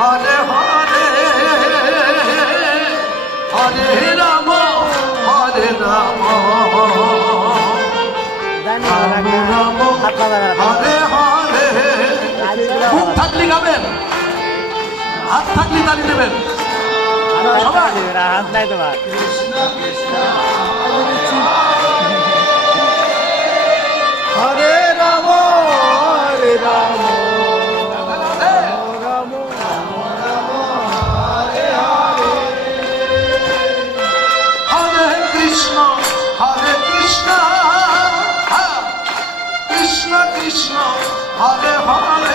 হরে হরে হরে রাম হরে রাম রাম হরে হরে। মুখ থাকলে গাবেন, হাত থাকলে তালি দেবেন সবাই। হাত নাই তোমার। হরে রাম হরে রাম রাম রাম হরে হরে। হরে কৃষ্ণ হরে কৃষ্ণ কৃষ্ণ কৃষ্ণ হরে হরে।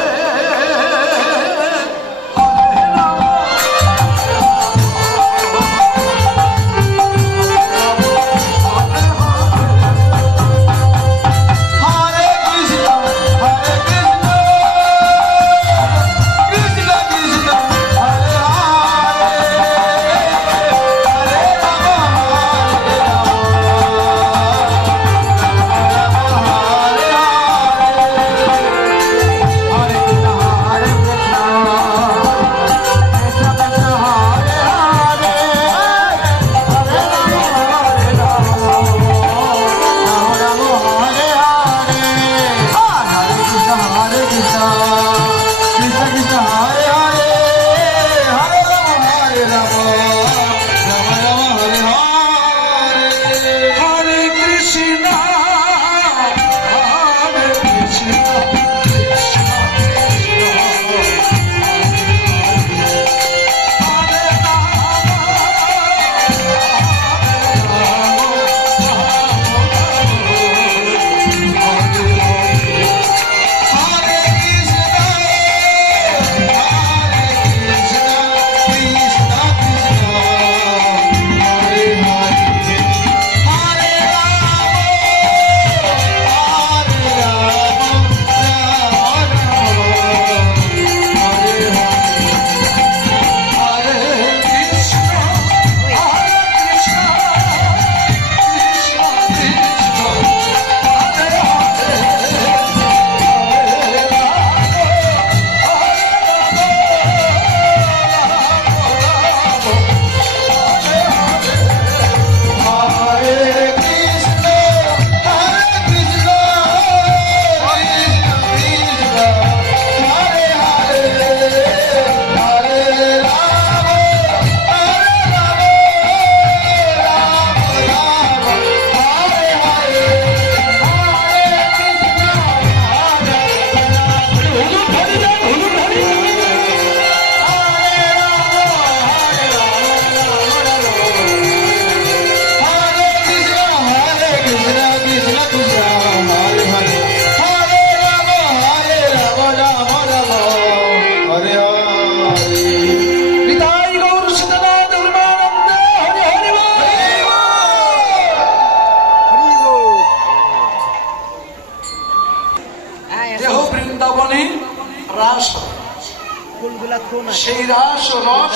সেই রাস রস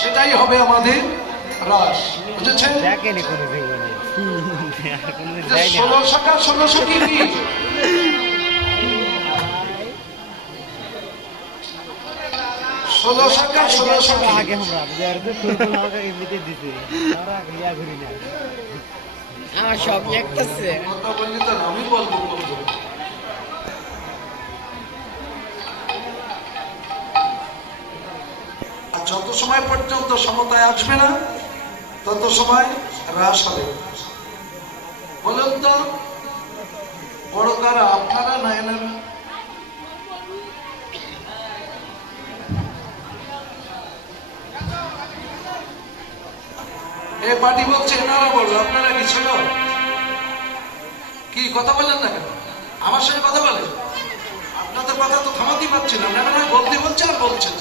সেটাই হবে আমাদের রাস, বুঝেছেন? 16 শাখা 16 কি 16 শাখা 16 আগে আমরা এমনিতে দিতে আমার সব দেখতেছে কথা বললি তো আমি বলবো। যত সময় পর্যন্ত সমতায় আসবে না তত সময় হ্রাস হবে। বলুন তো বড় কারা, আপনারা না এনারা? এ পার্টি বলছে এনারা বলো, আপনারা কি ছিল? কি কথা বলেন না কেন? আমার সঙ্গে কথা বলেন। আপনাদের কথা তো থামাতেই পারছেন না, বলতে বলছে আর বলছেন।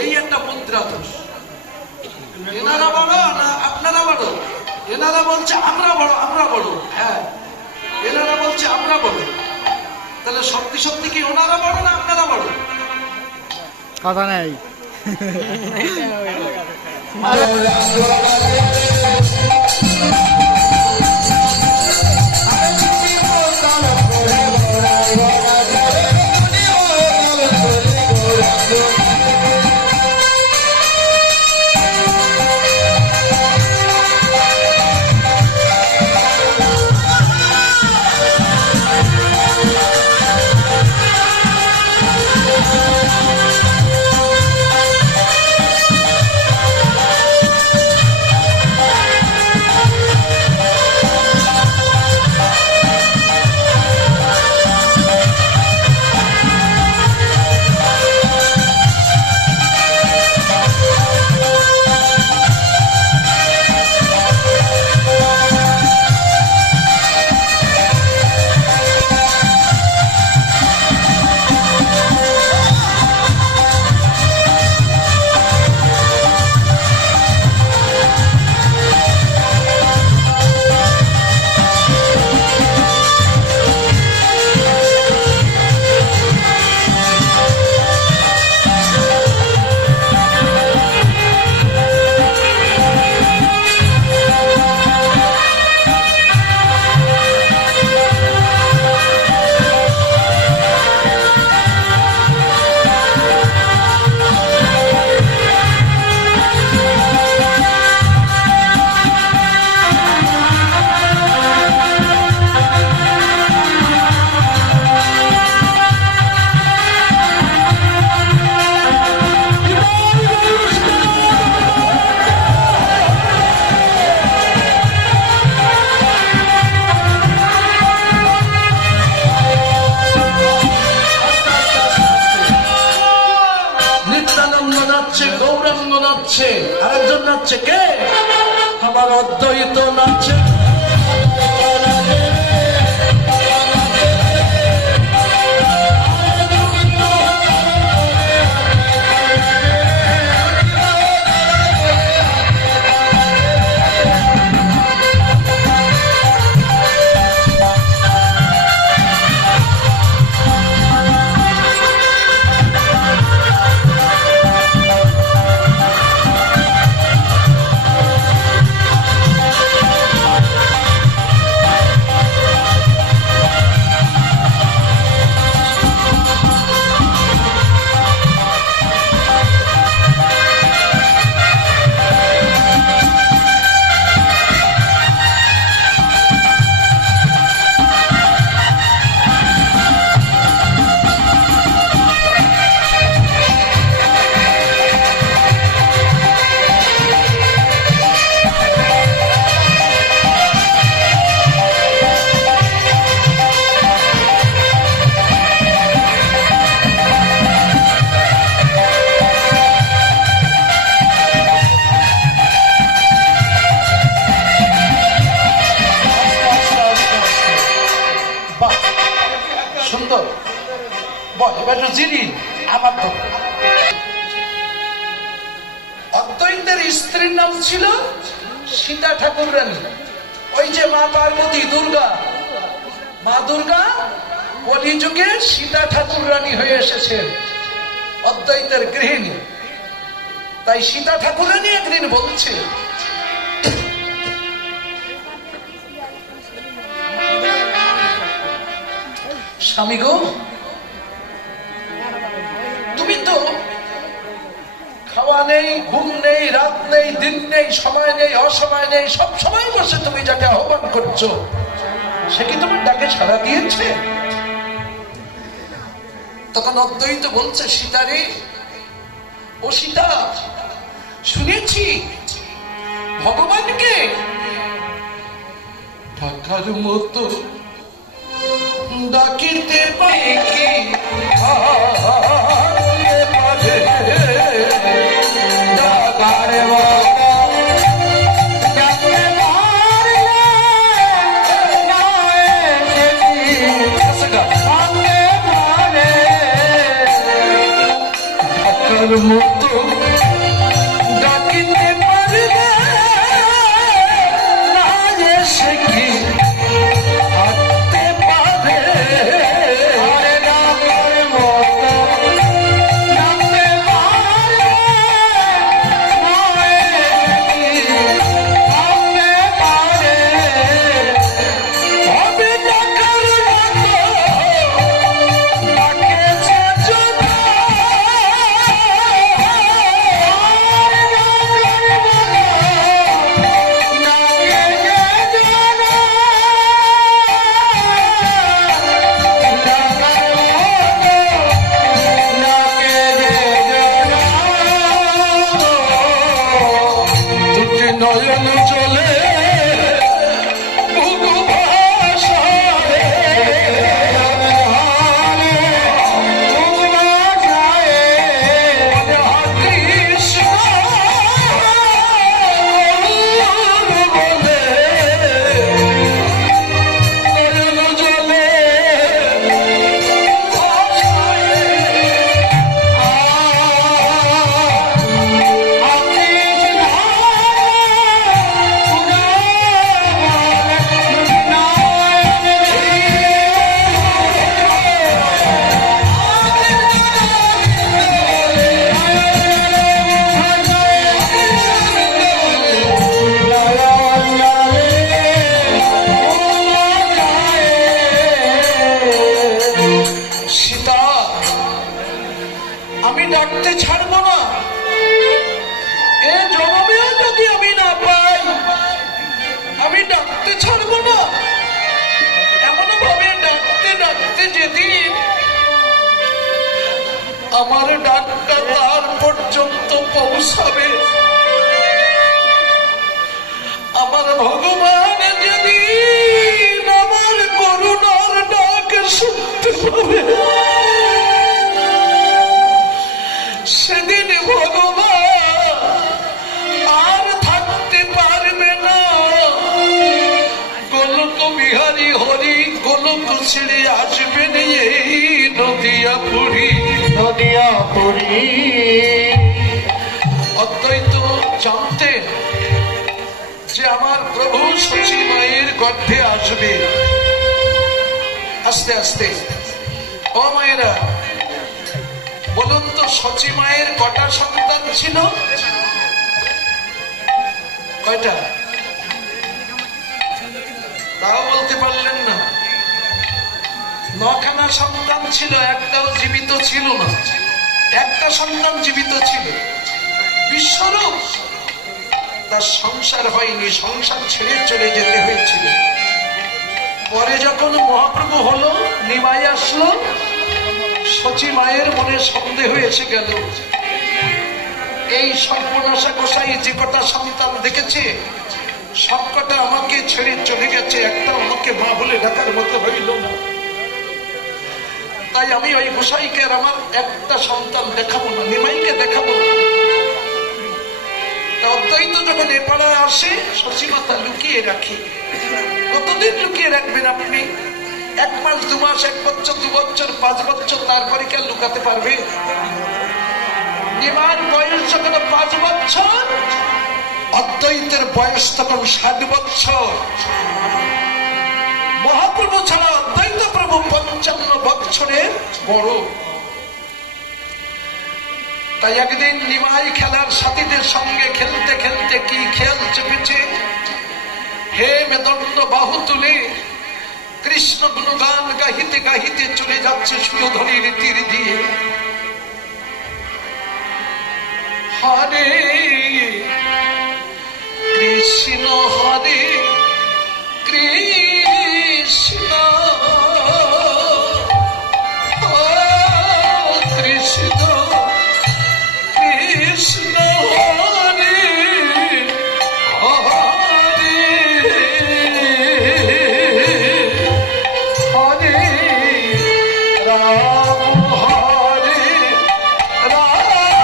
এই একটা মুদ্রা দোষ। এনারা বড় না আপনারা বড়? এনারা বলছে আমরা বড়, আমরা বড়। হ্যাঁ, এনারা বলছে আমরা বড়। তাহলে সত্যি সত্যি কি ওনারা বড় না আপনারা বড়? কথা নাই। হরে নাচছে, আরেকজন নাচছে, কে? আমার অদ্বৈত নাচছে। সুন্দর বল, এবার জিরি আমার তো। অদ্বৈতের স্ত্রীর নাম ছিল সীতা ঠাকুর রানী। ওই যে মা পার্বতী, দুর্গা, মা দুর্গা কলিযুগে সীতা ঠাকুর রানী হয়ে এসেছেন, অদ্বৈতের গৃহিণী। তাই সীতা ঠাকুর রানী একদিন বলছে, স্বামী গো, তুমি তো খাওয়া নেই, ঘুম নেই, রাত নেই, দিন নেই, সময় নেই, অসময় নেই, সব সময় বসে তুমি যাকে আহ্বান করছো, সে কি তোমার ডাকে সাড়া দিয়েছে? তখন অদ্বৈত বলছে, সীতারে, ও সীতা, শুনেছি ভগবানকে ডাকার মতো ডাকিতে পারে কি ডাকার মতো ডাকিতে পারবে না, যে সে কি নয়ন চলে আমি ডাকতে ছাড়বো না, এ জন্মেও যদি আমি না পাই, আমি ডাকতে ছাড়বো না। এমন ভাবে ডাকতে ডাকতে যেদিন আমার ডাকটা তার পর্যন্ত পৌঁছাবে, আমার ভগবান যেদিন আমার করুণার ডাক শুনতে পাবে, সেদিন ভগবান ছেড়ে আসবেন এই নদিয়াপুরী। নদিয়াপুরী অদ্বৈত জানতেন যে আমার প্রভু সচী মায়ের গর্ভে আসবে। আস্তে আস্তে ও মায়েরা বলুন তো, সচী মায়ের কটা সন্তান ছিল? কয়টা? তাও বলতে পারলেন না। 9খানা সন্তান ছিল, একটাও জীবিত ছিল না। একটা সন্তান জীবিত ছিল, বিশ্বরূপ। তার সংসার হয়নি, সংসার ছেড়ে চলে যেতে হয়েছিল। পরে যখন মহাপ্রভু হলো, নিমাই আসলো, সচী মায়ের মনে সন্দেহ এসে গেল। এই সর্বনাশা গোসাই যে কটা সন্তান দেখেছে সবকটা আমাকে ছেড়ে চলে গেছে, একটা আমাকে মা বলে ডাকার মতো হইল না। তাই আমি ওই গোসাইকে আর আমার একটা সন্তান দেখাবো না, নিমাইকে দেখাবো না। অদ্বৈত যখন এ পাড়ায় আসে, সচী মাতা লুকিয়ে রাখি। কতদিন লুকিয়ে রাখবেন আপনি? 1 মাস 2 মাস, 1 বছর 2 বছর 5 বছর, তারপরে কি আর লুকাতে পারবে? নিমার বয়স যখন 5 বছর, অদ্বৈতের বয়স তখন 60 বছর। মহাপ্রভু ছাড়া অদ্বৈত প্রভু 55 বছরের বড়। তাই একদিন নিমাই খেলার সাথীদের সঙ্গে খেলতে খেলতে কি খেল চেপেছে, হে মেদণ্ড বাহু তুলে কৃষ্ণ গুণগান গাহিতে গাহিতে চলে যাচ্ছে সুরধনীর তীর দিয়ে। হরে কৃষ্ণ হরে কৃষ্ণ কৃষ্ণ কৃষ্ণ হরে হরে হরে রাম হরে রাম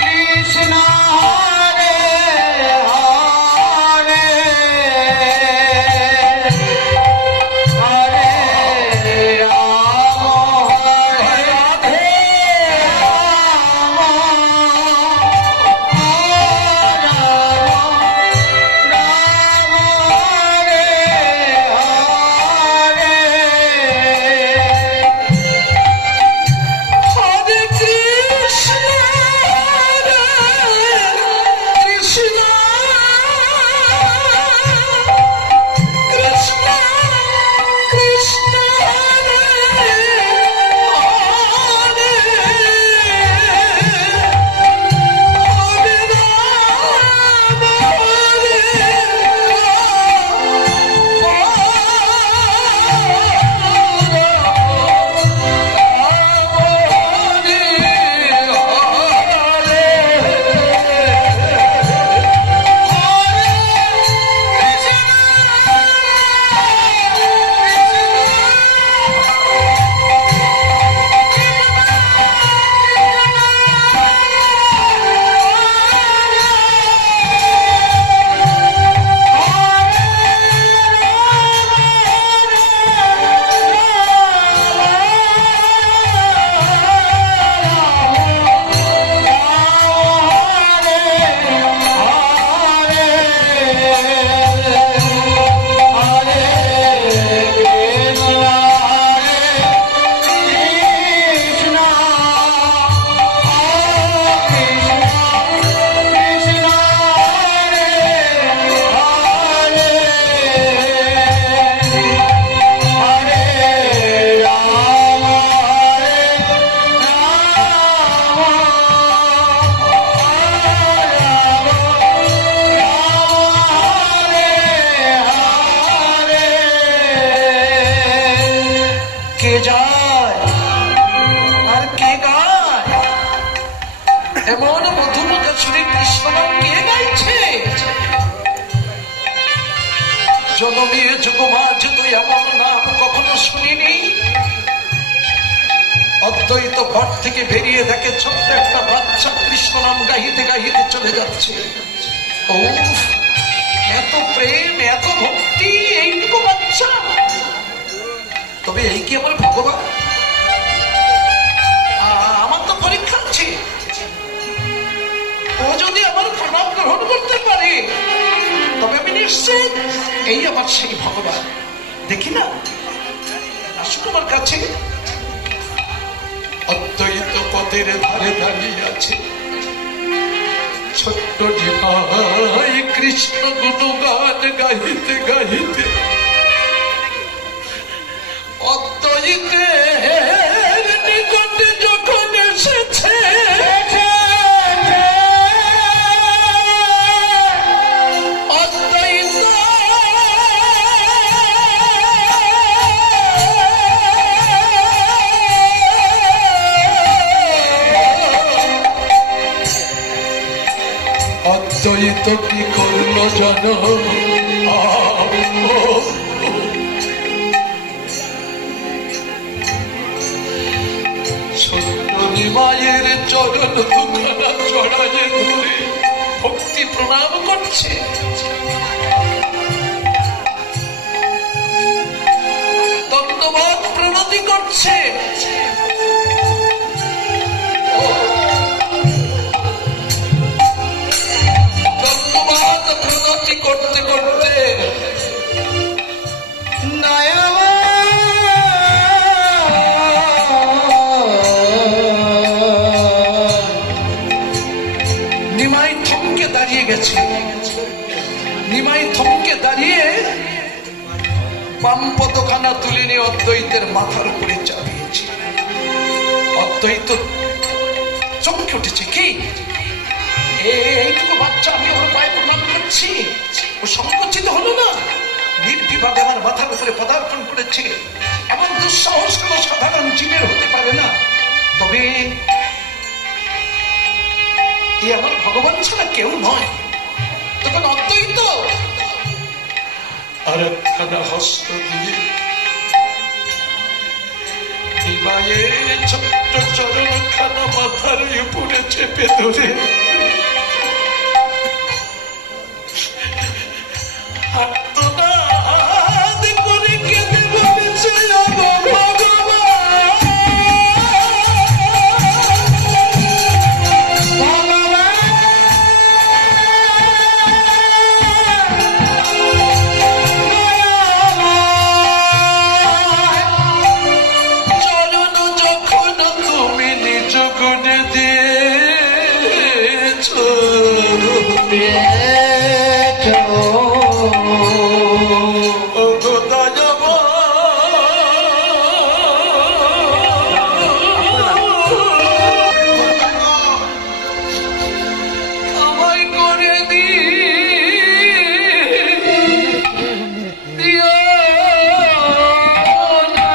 কৃষ্ণ এমন মধুমতা শ্রী কৃষ্ণ নাম কে গাইছে? জনমে যুগমাঝ তুই এমন নাম কখনো শুনিনি। অদ্বৈত ঘর থেকে বেরিয়ে দেখে ছোট্ট একটা বাচ্চা কৃষ্ণ নাম গাইতে গাইতে চলে যাচ্ছে। ও এত প্রেম, এত ভক্তি এইটুকু বাচ্চা। তবে এই কি আমার ভগবান? আমার তো পরীক্ষা আছে। ও যদি আমার প্রণাম গ্রহণ করতে পারে তবে আমি নিশ্চিত এই আমার সেই ভগবান। দেখি না, আসুন আমার কাছে। অদ্বৈত পথের ধারে দাঁড়িয়ে আছে ছোট্ট নিমাই কৃষ্ণ গুণগান গাইতে গাইতে। অদ্বৈতের নিকটে যখন এসেছে অদ্বৈত অদ্বৈত কি করলো জানো? ছোট্ট নিমাইয়ের চরণ দুখানা চড়াইয়ে ধরে ভক্তি প্রণাম করছে। ধন্যবাদ প্রণতি করছে। ধন্যবাদ প্রণতি করতে করতে নিমাই থমকে দাঁড়িয়ে গেছে। নিমাই থমকে দাঁড়িয়ে বাম পদখানা তুলে নিয়ে অদ্বৈতের মাথার উপরে চাপিয়েছে। অদ্বৈত চমকে উঠেছে। কি এইটুকু বাচ্চা, আমি ওর পায়ে প্রণাম করছি, ও সংকুচিত হলো না? নির্বিবাদে আমার মাথার উপরে পদার্পণ করেছে। এমন দুঃসাহস কোন সাধারণ জীবের হতে পারে না। তবে এ আমার ভগবান ছাড়া কেউ নয়। তখন অদ্বৈত আর একখানা হস্ত দিয়ে নিমাইয়ের ছোট্ট চরণ খানা মাথার উপরে চেপে ধরে আর্তনাদ করে কেঁদে বলেছে, চরণ যখন তুমি নিজ গুণে দিয়েছ আমায় করে দিও না।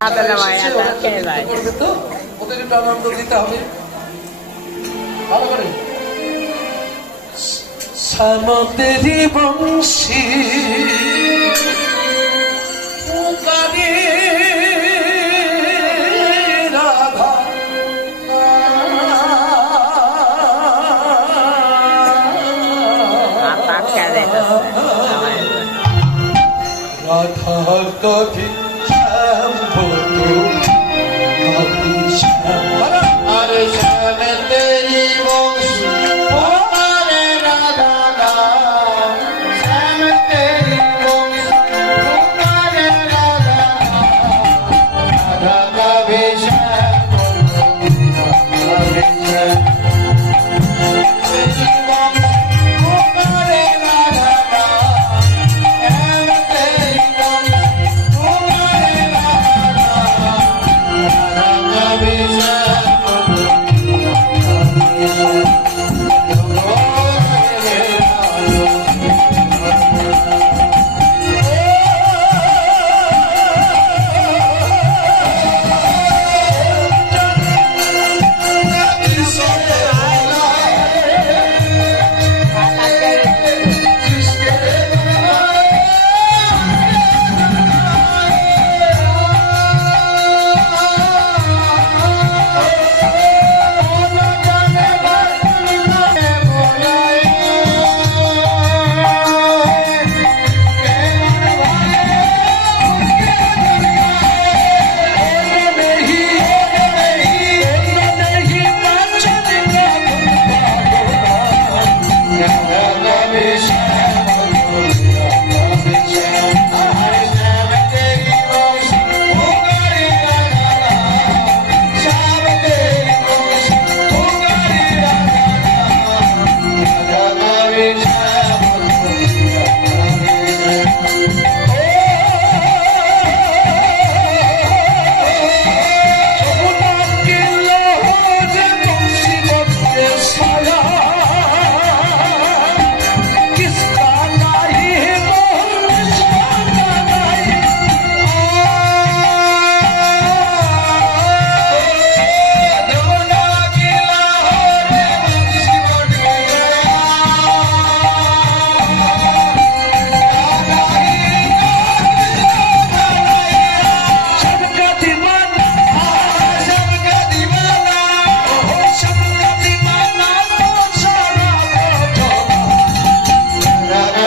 তাহলে ভাই এটা খেয়ে যায় করবে তো ওদের একটু আনন্দ দিতে হবে ভালো করে সানতেরি বংশী পুকারে রাধা তার খেয়ে যাইতেছে রাধা কবি শ্যাম বলো কবি শ্যাম আরে শ্যাম তেরি বংশী পুকারে রাধা নাম শ্যাম তেরি বংশী পুকারে রাধা নাম রাধা কবি শ্যাম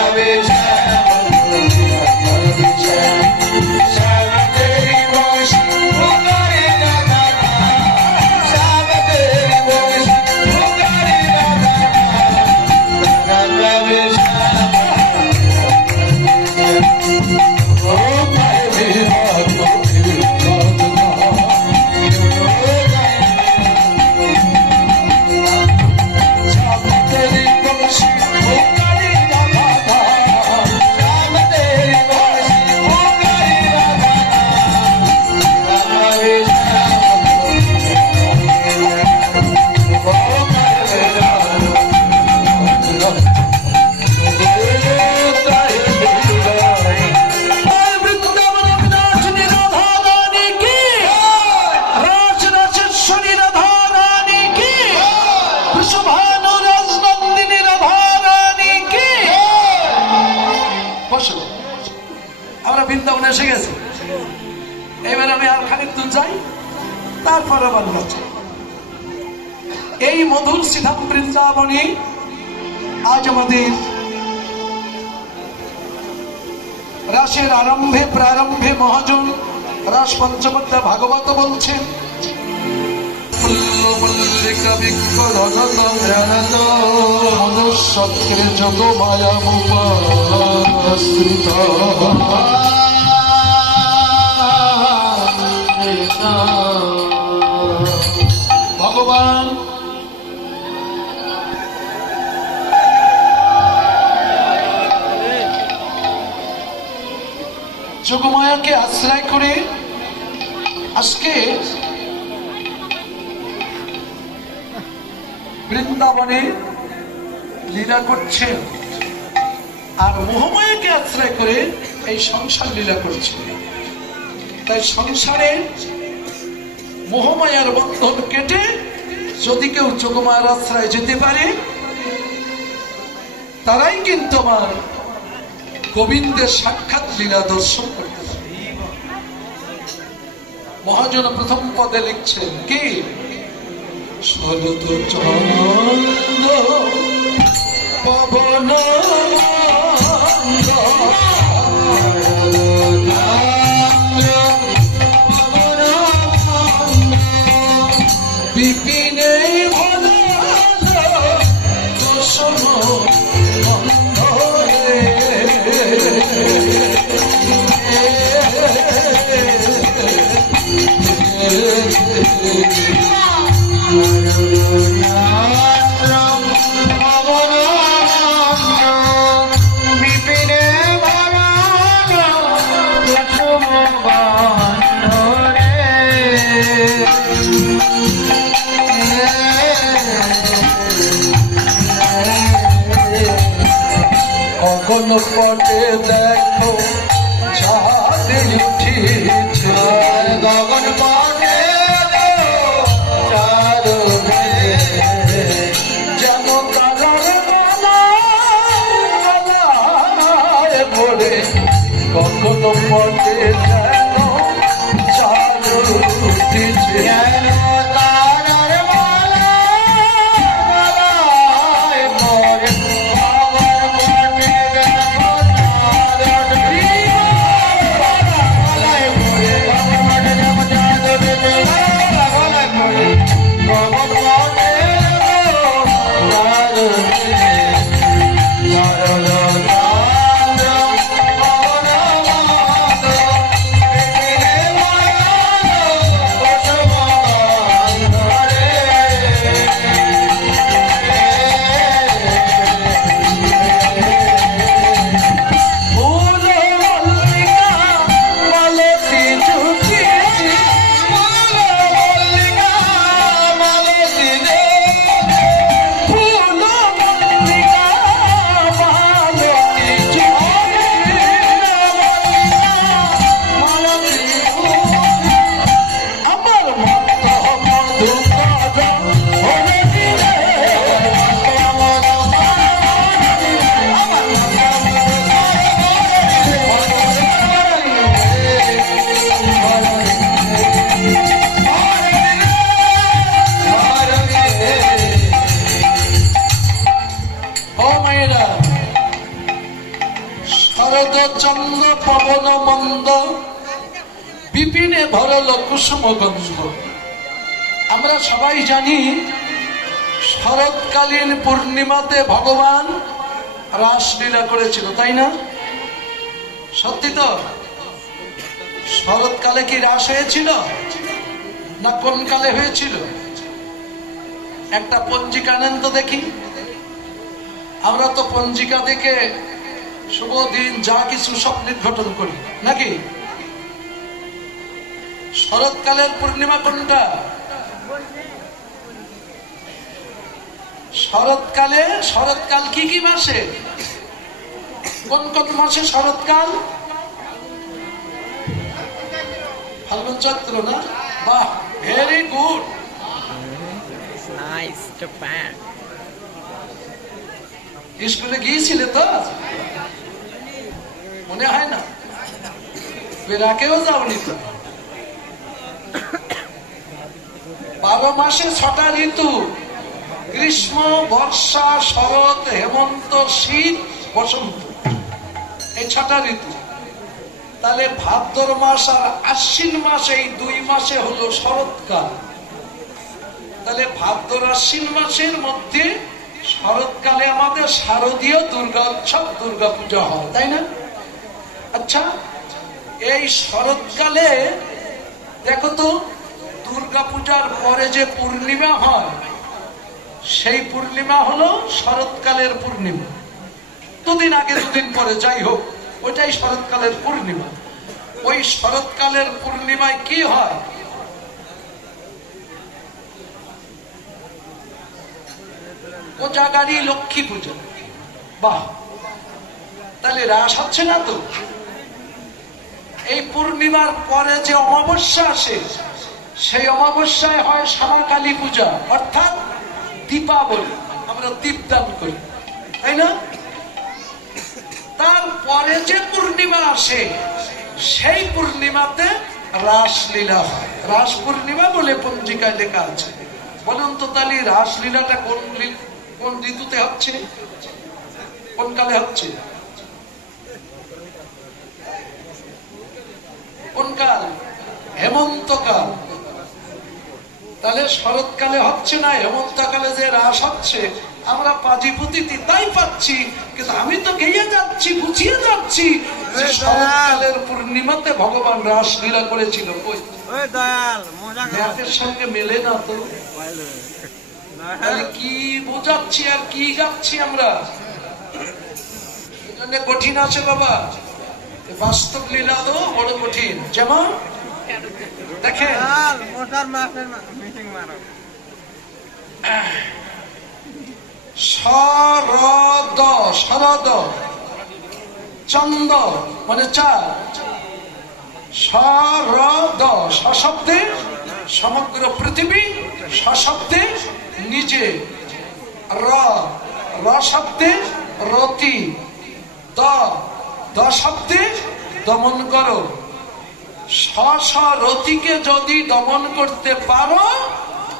কবি শ্যাম তেরি বংশী পুকারে রাধা নাম শ্যাম তেরি বংশী পুকারে রাধা নাম রাধা কবি শ্যাম আমরা বৃন্দাবনে এসে গেছি এবার আমি আর খানিক দূর যাই তারপর আবার যাচ্ছি এই মধুর সিধাম বৃন্দাবনে আজ আমাদের রাসের আরম্ভে প্রারম্ভে মহাজন রাস পঞ্চমধ্যা ভাগবত বলছেন সত্যের যোগ মায়া মুপাশ্রিত ভগবান যোগমায়াকে আশ্রয় করে আজকে বৃন্দাবনে লীলা করছেন আর মোহমায়াকে আশ্রয় করে এই সংসার লীলা করছেন তাই সংসারে মোহমায়ার বন্ধন কেটে যদি কেউ যোগমায়ার আশ্রয় যেতে পারে তারাই কিন্তু আমার গোবিন্দের সাক্ষাৎ লীলা দর্শন করতে পারে। মহাজন প্রথম পদে লিখছেন কি শরৎ চন্দ্র পবন বিপিনে দর্শন কখন পটে দেখো চাঁদ উঠিছে গগন পটে চাঁদ যেন তারার মালায় ভরে কখন পটে যেন চাঁদ উঠিছে চন্দ্র পবন মন্দ বিপিনে ভরল কুসুম গন্ধ। আমরা সবাই জানি শরৎকালীন পূর্ণিমাতে ভগবান রাসলীলা করেছিল, তাই না? সত্যি তো? শরৎকালে কি রাস হয়েছিল না কোন কালে হয়েছিল? একটা পঞ্জিকা নেন তো দেখি। আমরা তো পঞ্জিকা দেখে শুভ দিন যা কিছু সব নির্ঘটন করি নাকি? শরৎকালের পূর্ণিমা কোনটা? শরৎকালে শরৎকাল কি কি মাসে? কোন কোন মাসে শরৎকাল? ফাল্গুন চৈত্র না? বাহ, very good, nice to pan. স্কুলে গিয়েছিলে তো? মনে হয় না? বেরাকেও যাওনি তো? 12 মাসে 6টা ঋতু, গ্রীষ্ম, বর্ষা, শরৎ, হেমন্ত, শীত, বসন্ত, এই 6টা ঋতু। তাহলে ভাদ্র মাস আর আশ্বিন মাস, এই 2 মাসে হলো শরৎকাল। তাহলে ভাদ্র আশ্বিন মাসের মধ্যে শরৎকালে আমাদের শারদীয় দুর্গা উৎসব, দুর্গা পূজা হয়, তাই না? আচ্ছা, এই শরৎকালে দেখো তো, দুর্গা পূজার পরে যে পূর্ণিমা হয় সেই পূর্ণিমা হলো শরৎকালের পূর্ণিমা। দুদিন আগে দুদিন পরে যাই হোক, ওইটাই শরৎকালের পূর্ণিমা। ওই শরৎকালের পূর্ণিমায় কি হয়? কোজাগারি লক্ষ্মী পূজা। বাহ, তাহলে রাস হচ্ছে না তো? এই পূর্ণিমার পরে যে অমাবস্যা আসে, সেই অমাবস্যায় হয় শ্যামা কালী পূজা, অর্থাৎ দীপাবলি। আমরা দীপদান করি, তাই না? তারপরে যে পূর্ণিমা আসে, সেই পূর্ণিমাতে রাসলীলা হয়। রাস পূর্ণিমা বলে পঞ্জিকায় লেখা আছে। বলুন তো তাহলে রাসলীলাটা কোন ঋতুতে হচ্ছে, কোন কালে হচ্ছে? কোন কাল? হেমন্তকাল। তাহলে শরৎকালে হচ্ছে না, হেমন্তকালে যে রাস হচ্ছে আমরা পাজি পুঁতিতে তাই পাচ্ছি, কিন্তু আমি তো গেয়ে যাচ্ছি, বুঝিয়ে যাচ্ছি যে শরৎকালের পূর্ণিমাতে ভগবান রাস লীলা করেছিল। কই ম্যাপের সঙ্গে মেলে না তো। তাহলে কি বোঝাচ্ছি আর কি গাচ্ছি আমরা? এজন্য কঠিন আছে বাবা, বাস্তব লীলা তো বড় কঠিন। যেমন দেখেন, শরদ, শরদ চন্দ মানে চার, শরদ সশব্দে সমগ্র পৃথিবী, সশব্দে নিজে, র শব্দে রতি, দ শব্দে দমন করো। রতিকে যদি দমন করতে পারো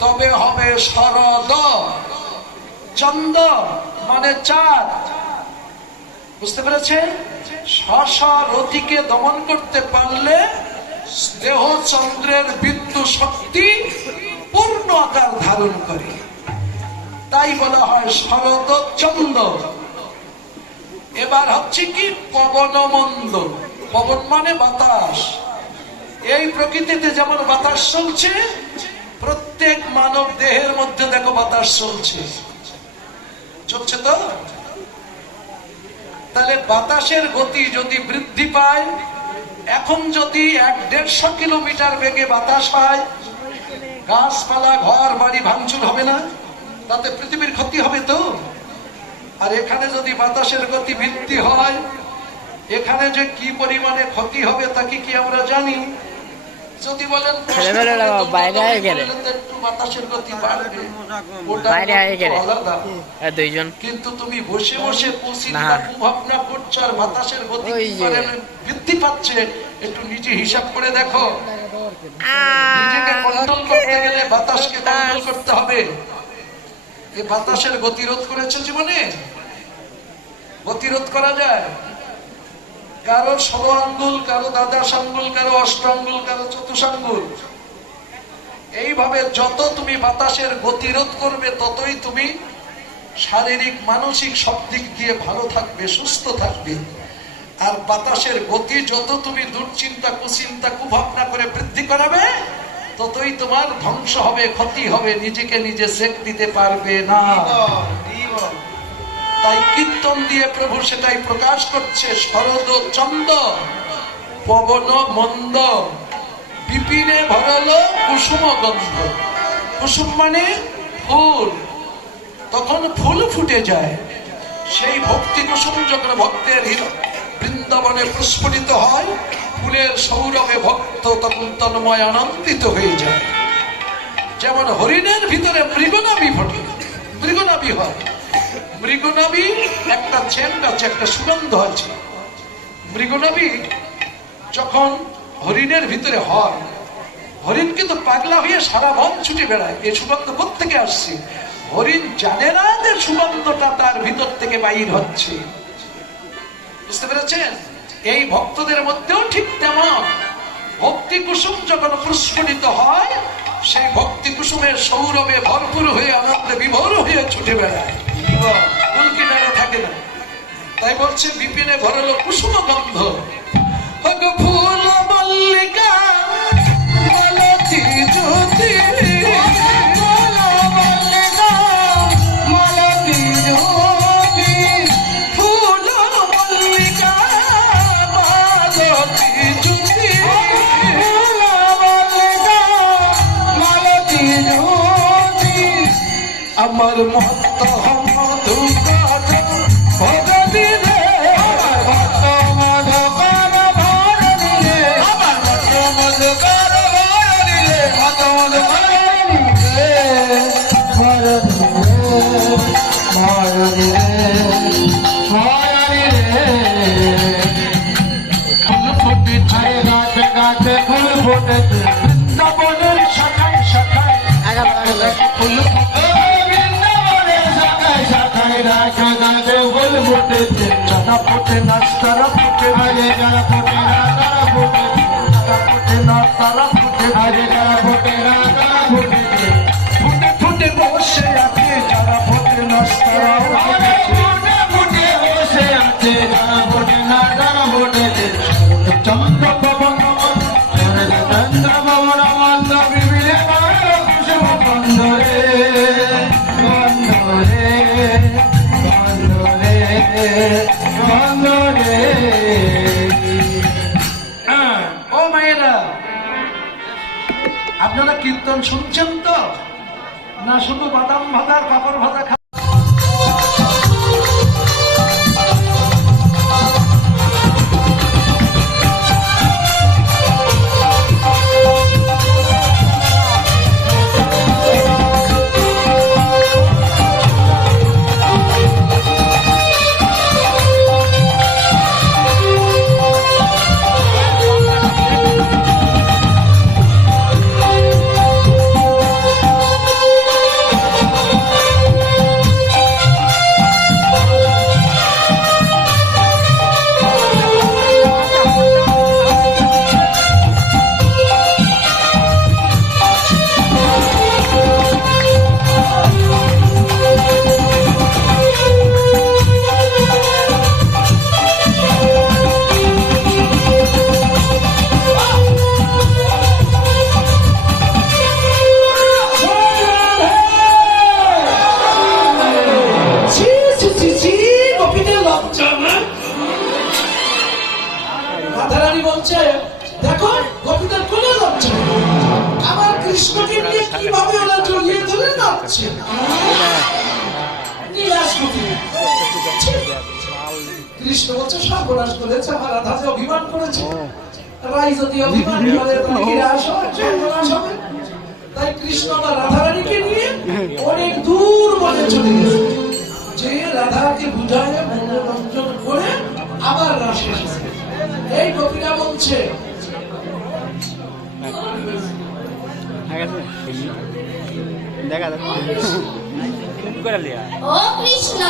তবে হবে শরদ। চন্দ মানে চাঁদ, বুঝতে পেরেছেন? রতিকে দমন করতে পারলে দেহ চন্দ্রের বিদ্যুৎ শক্তি পূর্ণ আকার ধারণ করে, তাই বলা হয় শরদ চন্দ। এবার হচ্ছে কি পবন মন্দ। পবন মানে বাতাস। এই প্রকৃতিতে যেমন বাতাস চলছে, প্রত্যেক মানব দেহের মধ্যে দেখো বাতাস চলছে, চলছে তো। তাহলে বাতাসের গতি যদি বৃদ্ধি পায়, এখন যদি 150 কিলোমিটার বেগে বাতাস হয়, গাছপালা ঘর বাড়ি ভাঙচুর হবে না? তাতে পৃথিবীর ক্ষতি হবে তো। আর এখানে যদি বাতাসের গতি বৃদ্ধি হয়, এখানে যে কি পরিমাণে ক্ষতি হবে তা কি আমরা জানি? যদি বলেন একটু বাতাসের গতি বাড়বে, কিন্তু তুমি বসে বসে ভাবনা করছো আর বাতাসের গতি বৃদ্ধি পাচ্ছে, একটু নিজে হিসাব করে দেখো। নিজেকে কন্ট্রোল করতে গেলে বাতাসকে কন্ট্রোল করতে হবে। এই বাতাসের গতিরোধ করেছে জীবনে? গতিরোধ করা যায়? কারো 16 আঙ্গুল, কারো দ্বাদশ আঙ্গুল, কারো 8 আঙ্গুল, কারো 14 আঙ্গুল। এইভাবে যত তুমি বাতাসের গতিরোধ করবে, ততই তুমি শারীরিক মানসিক সব দিক দিয়ে ভালো থাকবে, সুস্থ থাকবে। আর বাতাসের গতি যত তুমি দুশ্চিন্তা, কুচিন্তা, কুভাবনা করে বৃদ্ধি করাবে, ততই তোমার ধ্বংস হবে, ক্ষতি হবে, নিজেকে নিজে সেক দিতে পারবে না। তাই কীর্তন দিয়ে প্রভু সেটাই প্রকাশ করছে। শরদ চন্দ পবন মন্দ, বিপিনে ভরলো কুসুম গন্ধ। কুসুম মানে ফুল, তখন ফুল ফুটে যায়। সেই ভক্তি কুসুম যখন ভক্তের বৃন্দাবনে প্রস্ফুটিত হয়, ফুলের সৌরভে ভক্ত তখন তন্ময় আনন্দিত হয়ে যায়। যেমন হরিণের ভিতরে মৃগনাভি ফোটে, মৃগনাভি হয়। মৃগনাভি একটা সেন্ট আছে, একটা সুগন্ধ আছে। মৃগনাভি যখন হরিণের ভিতরে হয়, হরিণ কিন্তু পাগলা হয়ে সারা বন ছুটে বেড়ায়। এই সুগন্ধ কোত্থেকে আসছে? হরিণ জানে না যে সুগন্ধটা তার ভিতর থেকে বাইর হচ্ছে। বুঝতে পেরেছেন? এই ভক্তদের মধ্যেও ঠিক তেমন। ভক্তি কুসুম যখন প্রস্ফুটিত হয়, সেই ভক্তি কুসুমের সৌরভে ভরপুর হয়ে আনন্দে বিভোর হয়ে ছুটে বেড়ায়, কুল কিনারে থাকে না। তাই বলছে বিপিনে ভরলো কুসুম গন্ধ। ফুল মল্লিকা মালতী জ্যোতি, আমার মত মধু ভগবী রে, ভক্ত মধুকর ভরণী রে, ফুটেছে বৃন্দাবনের শাখায় শাখায় ফুল বৃন্দাবনের শাখায় শাখায় রাখা গাছে ফুল ফুটেছে চারা ফোটে নাস্তারা ফোটে আগে যারা ফোটে না তারা ফুটেছে চারা ফোটে না তারা ফোটে আগে যারা ফোটে না তারা ফুটেছে ফুটে ফুটে বসে আছে যারা ফোটে নাস্তারা আরে ফুটে ফুটে বসে আছে যারা ফোটে না তারা ফুটেছে চন্দ্র পবন চন্দ্র পবন মন্দ বিবিলে কুসুম বন্ধরে বন্ধরে বন্ধরে বন্ধরে ও মায়েরা, আপনারা কীর্তন শুনছেন তো, না শুধু বাদাম ভাজা পাপড় ভাজা খা রাধারানী বলছে, দেখো গোপীদের কোলে যাচ্ছে, আমার কৃষ্ণকে নিয়ে কিভাবে ওরা জড়িয়ে ধরে নাচছে। কৃষ্ণ বলছে, সর্বনাশ করেছে আমার রাধা, যে অভিমান করেছে, রাই যদি অভিমান করে তুমি ফিরে আসো, সর্বনাশ হবে। তাই কৃষ্ণ আমার রাধারানীকে নিয়ে অনেক দূর বনে চলে গেছে, যে রাধাকে বুঝায় মনোরঞ্জন করে আবার রাসে এসেছে। এই গোপীরা বলছে, দেখা ও কৃষ্ণ,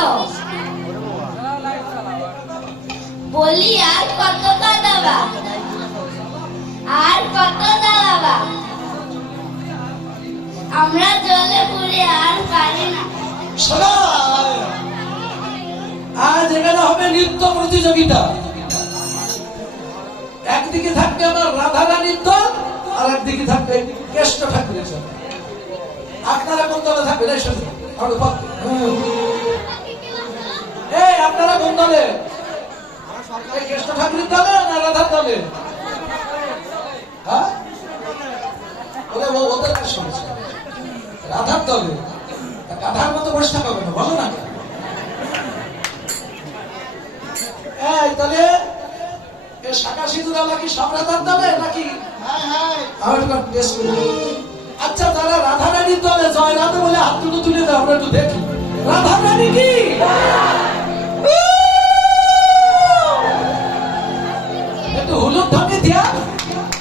বলি আর কত কাঁদাবা, আর কত দাঁড়াবা, আমরা জলে পুড়ে আর পারি না। আজ এখানে হবে নৃত্য প্রতিযোগিতা। একদিকে থাকবে আমার রাধারানীর দল, আর একদিকে থাকবে কেষ্ট ঠাকুরের দল। আপনারা কোন দলে থাকবেন? এই আপনারা কোন দলে? কেষ্ট ঠাকুরের দলে না রাধার দলে? হ্যাঁ, ওদের সমস্যা রাধার দলে। গাধার মতো বসে থাকা হবে না, বলো না। এই তাহলে শাখা সিঁদুরালা কি সব রাধার দলে নাকি? আচ্ছা, যারা রাধারানীর দলে জয় রাধে বলে হাত দুটো তুলে দেয়, আমরা একটু দেখি রাধারানী কি। একটু হলুদ ধ্বনি দিয়া,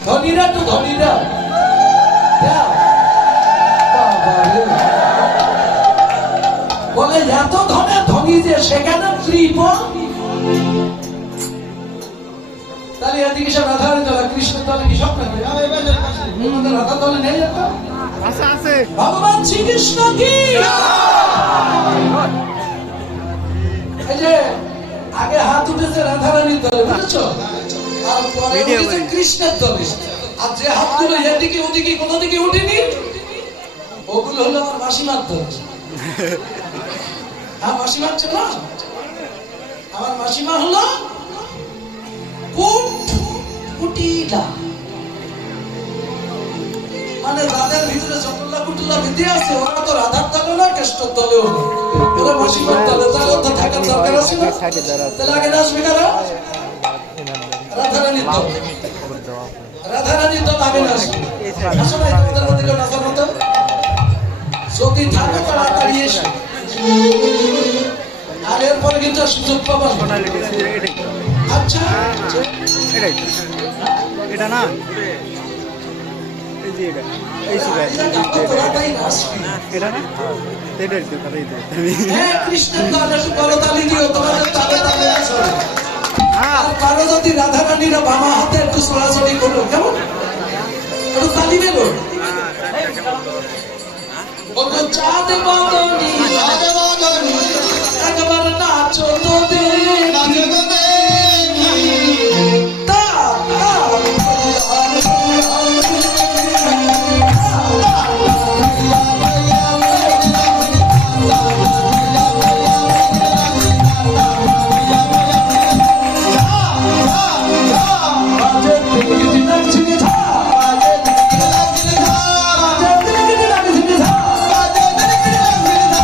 ধনীরা একটু ধনীরা বলে, এত ধনের ধনী যে সেখানে ত্রিপল। তাহলে এদিকে সব রাধারানী দল, কৃষ্ণের দলে কি সব নাকি? রাধার দলে নেই একটা? ভগবান শ্রীকৃষ্ণ কি? এই যে আগে হাত উঠেছে রাধারানীর দলে, বুঝেছো? আর পরে উঠেছে কৃষ্ণের দলে। আর যে হাতগুলো এদিকে ওদিকে কোনো দিকে উঠেনি, ওগুলো হলো আমার মাসিমার দল। হ্যাঁ, মাসিমার ছিল না? আমার মাসিমা হলো কুটিলা, মানে রাধার ভিতরে যতগুলা কুটিলা বিধি আছে, ওরা তো রাধার দলে না, কৃষ্ণর দলেও না, ওরা মাসিমার দলে। তাহলে তো থাকার দরকার আছে না? তাহলে আগে নাচবে কারা? রাধারানীর দল। রাধারানীর দল আগে নাচবে। আসো না, তোমাদের মধ্যে কেউ নাচার মতো যদি থাকে তাড়াতাড়ি এসে, আর এরপরে কিন্তু সুযোগ পাবো। আচ্ছা, এটা না যে এটা এই সুরা কথাই রাষ্ট্রীয়। এটা না এটাই তো কথাই তো আমি হ্যাঁ, কৃষ্ণের গান একটু করতালি দিও, তোমাদের তালে তালে আছো। আর কারো যদি রাধারানীরা বামা হাতে একটু সরাসরি করো, কেমন? একটু তালি দেবো। ওগো চাঁদ বাঁধনি, একবার নাচো তো দেখি। তা, তা, বাজে টিকিটি নাচনি ঝা, বাজে টিকিটি নাচনি ঝা, বাজে টিকিটি নাচনি ঝা, বাজে টিকিটি নাচনি ঝা।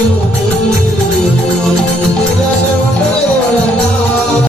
গুরু